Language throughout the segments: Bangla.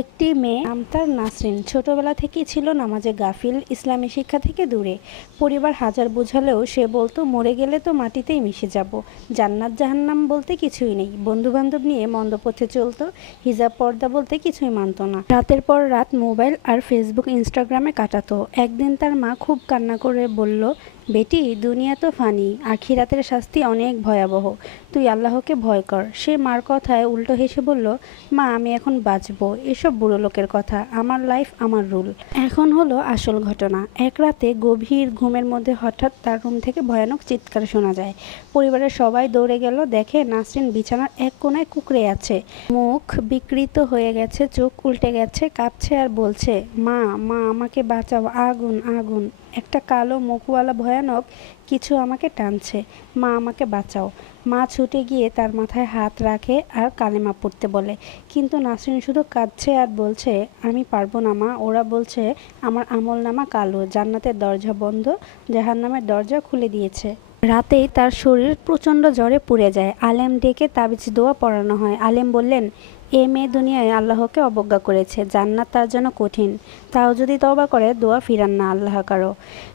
একটি মেয়ে, নাম তার নাসরিন, ছোটবেলা থেকেই ছিল নামাজে গাফিল, ইসলামী শিক্ষা থেকে দূরে। পরিবার হাজার বোঝালেও সে বলতো মরে গেলে তো মাটিতেই মিশে যাব, জান্নাত জাহান্নাম বলতে কিছুই নেই। বন্ধুবান্ধব নিয়ে মন্দ পথে চলতো, হিজাব পর্দা বলতে কিছুই মানতো না। রাতের পর রাত মোবাইল আর ফেসবুক ইনস্টাগ্রামে কাটাতো। একদিন তার মা খুব কান্না করে বলল, বেটি, দুনিয়া তো ফানি, আখিরাতের শাস্তি অনেক ভয়াবহ, তুই আল্লাহকে ভয় কর। সে মার কথায় উল্টো হেসে বলল, মা, আমি এখন বাঁচবো, এসব বুড়ো লোকের কথা, আমার লাইফ আমার রুল। এখন হলো আসল ঘটনা। এক রাতে গভীর ঘুমের মধ্যে হঠাৎ তার রুম থেকে ভয়ানক চিৎকার শোনা যায়। পরিবারের সবাই দৌড়ে গেল, দেখে নাসরিন বিছানার এক কোণায় কুঁকড়ে আছে, মুখ বিকৃত হয়ে গেছে, চোখ উল্টে গেছে, কাঁপছে আর বলছে, মা, মা, আমাকে বাঁচাও, আগুন, আগুন। একটা কালো মুখওয়ালা ভয়ানক কিছু আমাকে টানছে, মা, আমাকে বাঁচাও। মা ছুটে গিয়ে তার মাথায় হাত রাখে আর কালেমা পড়তে বলে, কিন্তু নাসরিন শুধু কাঁদছে আর বলছে, আমি পারবো না মা, ওরা বলছে আমার আমলনামা কালো, জান্নাতের দরজা বন্ধ, জাহান্নামের দরজা খুলে দিয়েছে। রাতেই তার শরীর প্রচণ্ড জ্বরে পুড়ে যায়। আলেম ডেকে তাবিজ দোয়া পড়ানো হয়। আলেম বললেন, এ মেয়ে দুনিয়ায় আল্লাহকে অবজ্ঞা করেছে, জান্নাত তার জন্য কঠিন, তাও যদি তওবা করে দোয়া ফিরান না আল্লাহ কারো।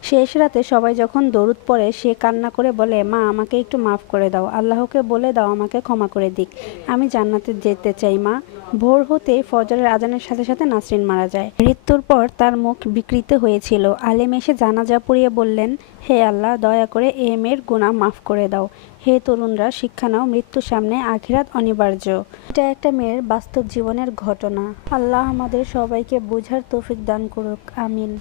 শেষ রাতে সবাই যখন দরুদ পড়ে, সে কান্না করে বলে, মা, আমাকে একটু মাফ করে দাও, আল্লাহকে বলে দাও আমাকে ক্ষমা করে দিক, আমি জান্নাতে যেতে চাই মা। ভোর হতেই ফজরের আজানের সাথে সাথে নাসরিন মারা যায়। মৃত্যুর পর তার মুখ বিকৃত হয়েছিল। আলেম এসে জানাজা পড়িয়ে বললেন, হে আল্লাহ, দয়া করে এ মেয়ের গুনাহ মাফ করে দাও। হে তরুণরা, শিক্ষা নাও, মৃত্যুর সামনে আখিরাত অনিবার্য। এটা একটা মেয়ের বাস্তব জীবনের ঘটনা। আল্লাহ আমাদের সবাইকে বোঝার তৌফিক দান করুক, আমিন।